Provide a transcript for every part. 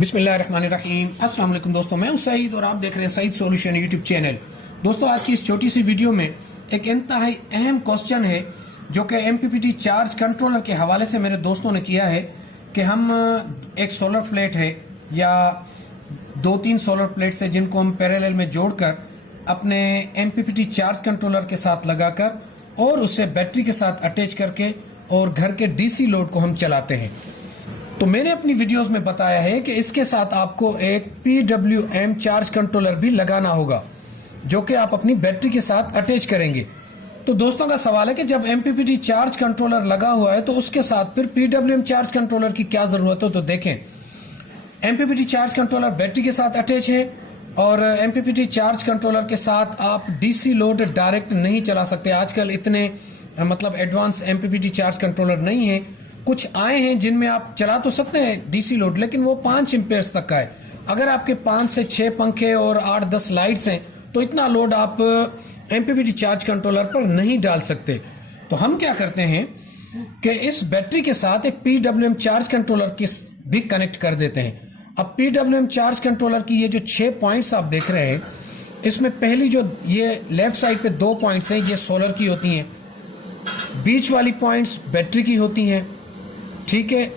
बिस्मिल्लाहिर्रहमानिर्रहीम। अस्सलाम वालेकुम दोस्तों, मैं हूं सईद और आप देख रहे हैं सईद सॉल्यूशन यूट्यूब चैनल। दोस्तों, आज की इस छोटी सी वीडियो में एक इंतहाई अहम क्वेश्चन है जो कि एमपीपीटी चार्ज कंट्रोलर के हवाले से मेरे दोस्तों ने किया है कि हम एक सोलर प्लेट है या 2-3 सोलर प्लेट से जिनको हम पैरेलल में जोड़कर अपने एमपीपीटी चार्ज कंट्रोलर के साथ लगाकर और उससे बैटरी के साथ अटैच करके और घर के डीसी लोड को हम चलाते हैं। तो मैंने अपनी वीडियोस में बताया है कि इसके साथ आपको एक PWM चार्ज कंट्रोलर भी लगाना होगा जो कि आप अपनी बैटरी के साथ अटैच करेंगे। तो दोस्तों का सवाल है कि जब MPPT चार्ज कंट्रोलर लगा हुआ है तो उसके साथ फिर PWM चार्ज कंट्रोलर की क्या जरूरत हो। तो देखें, MPPT चार्ज कंट्रोलर बैटरी के साथ अटैच है और MPPT चार्ज कंट्रोलर के साथ आप DC लोड डायरेक्ट नहीं चला सकते। आजकल इतने एडवांस MPPT चार्ज कंट्रोलर नहीं है। कुछ आए हैं जिनमें आप चला तो सकते हैं डीसी लोड, लेकिन वो 5 एम्पेयर्स तक का है। अगर आपके 5 से 6 पंखे और 8-10 लाइट्स हैं तो इतना लोड आप MPPT चार्ज कंट्रोलर पर नहीं डाल सकते। तो हम क्या करते हैं कि इस बैटरी के साथ एक PWM चार्ज कंट्रोलर की भी कनेक्ट कर देते हैं। अब PWM चार्ज कंट्रोलर की ये जो 6 पॉइंट्स आप देख रहे हैं, इसमें पहली जो ये लेफ्ट साइड पे 2 पॉइंट्स हैं ये सोलर की होती हैं, बीच वाली पॉइंट्स बैटरी की होती हैं, ठीक है।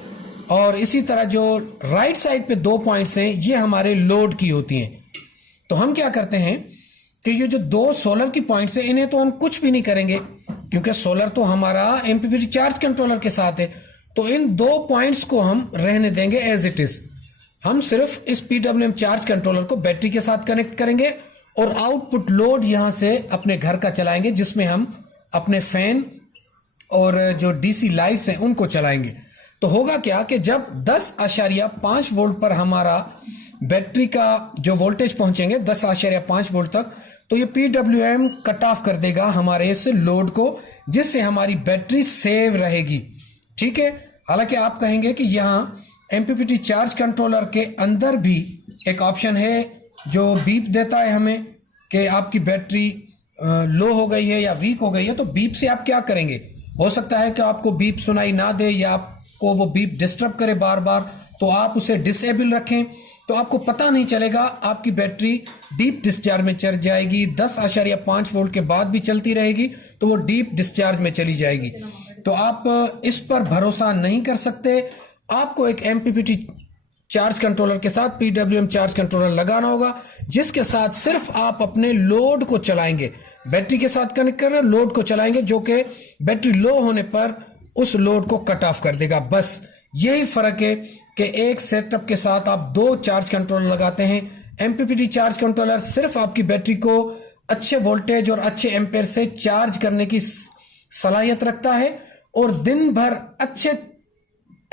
और इसी तरह जो राइट साइड पे 2 पॉइंट्स हैं ये हमारे लोड की होती हैं। तो हम क्या करते हैं कि ये जो 2 सोलर की पॉइंट्स हैं इन्हें तो हम कुछ भी नहीं करेंगे क्योंकि सोलर तो हमारा MPPT चार्ज कंट्रोलर के साथ है। तो इन 2 पॉइंट्स को हम रहने देंगे एज इट इज। हम सिर्फ इस PWM चार्ज कंट्रोलर को बैटरी के साथ कनेक्ट करेंगे और आउटपुट लोड यहां से अपने घर का चलाएंगे जिसमें हम अपने फैन और जो डीसी लाइट्स हैं उनको चलाएंगे। तो होगा क्या कि जब 10.5 वोल्ट पर हमारा बैटरी का जो वोल्टेज पहुंचेंगे 10.5 वोल्ट तक, तो ये PWM कट ऑफ कर देगा हमारे इस लोड को, जिससे हमारी बैटरी सेव रहेगी, ठीक है। हालांकि आप कहेंगे कि यहाँ MPPT चार्ज कंट्रोलर के अंदर भी एक ऑप्शन है जो बीप देता है हमें कि आपकी बैटरी लो हो गई है या वीक हो गई है। तो बीप से आप क्या करेंगे, हो सकता है कि आपको बीप सुनाई ना दे या को वो बीप डिस्टर्ब करे बार बार, तो आप उसे डिसेबल रखें तो आपको पता नहीं चलेगा, आपकी बैटरी डीप डिस्चार्ज में चल जाएगी। 10.5 वोल्ट के बाद भी चलती रहेगी तो वो डीप डिस्चार्ज में चली जाएगी। तो आप इस पर भरोसा नहीं कर सकते। आपको एक MPPT चार्ज कंट्रोलर के साथ PWM चार्ज कंट्रोलर लगाना होगा जिसके साथ सिर्फ आप अपने लोड को चलाएंगे, बैटरी के साथ कनेक्ट कर लोड को चलाएंगे जो कि बैटरी लो होने पर उस लोड को कट ऑफ कर देगा। बस यही फर्क है कि एक सेटअप के साथ आप 2 चार्ज कंट्रोलर लगाते हैं। MPPT चार्ज कंट्रोलर सिर्फ आपकी बैटरी को अच्छे वोल्टेज और अच्छे एम्पेयर से चार्ज करने की सलाहियत रखता है और दिन भर अच्छे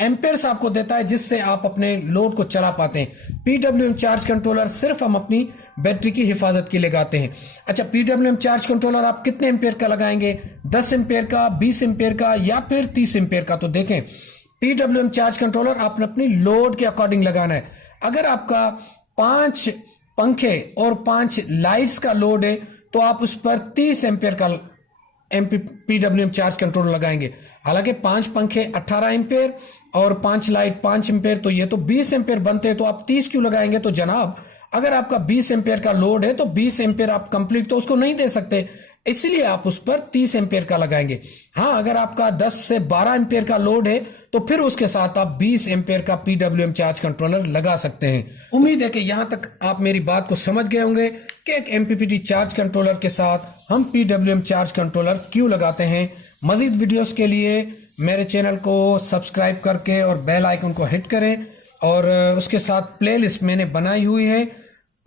एम्पेयर्स आपको देता है जिससे आप अपने लोड को चला पाते हैं। PWM चार्ज कंट्रोलर सिर्फ हम अपनी बैटरी की हिफाजत के लिए लगाते हैं। अच्छा, PWM चार्ज कंट्रोलर आप कितने एम्पेयर का लगाएंगे, 10 एम्पेयर का, 20 एम्पेयर का या फिर 30 एम्पेयर का। तो देखें, PWM चार्ज कंट्रोलर आपने अपनी लोड के अकॉर्डिंग लगाना है। अगर आपका 5 पंखे और 5 लाइट्स का लोड है तो आप उस पर 30 एम्पेयर का PWM चार्ज कंट्रोलर लगाएंगे। हालांकि 5 पंखे 18 एम्पेयर और 5 लाइट 5 एम्पेयर, तो ये तो 20 एम्पेयर बनते हैं। तो आप 30 क्यों लगाएंगे। तो जनाब, अगर आपका 20 एम्पेयर का लोड है तो 20 एम्पेयर आप कंप्लीट तो उसको नहीं दे सकते, इसलिए आप उस पर 30 एम्पेयर का लगाएंगे। हाँ, अगर आपका 10 से 12 एम्पेयर का लोड है तो फिर उसके साथ आप 20 एम्पेयर का PWM चार्ज कंट्रोलर लगा सकते हैं। उम्मीद है कि यहां तक आप मेरी बात को समझ गए होंगे कि एक MPPT चार्ज कंट्रोलर के साथ हम PWM चार्ज कंट्रोलर क्यों लगाते हैं। मजीद वीडियोस के लिए मेरे चैनल को सब्सक्राइब करके और बेल आइकन को हिट करें और उसके साथ प्लेलिस्ट मैंने बनाई हुई है,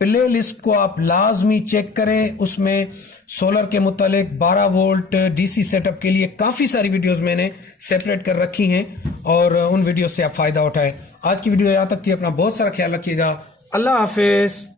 प्लेलिस्ट को आप लाजमी चेक करें। उसमें सोलर के मुतालिक 12 वोल्ट DC सेटअप के लिए काफ़ी सारी वीडियोस मैंने सेपरेट कर रखी हैं और उन वीडियो से आप फ़ायदा उठाएं। आज की वीडियो यहाँ तक थी। अपना बहुत सारा ख्याल रखिएगा। अल्लाह हाफिज।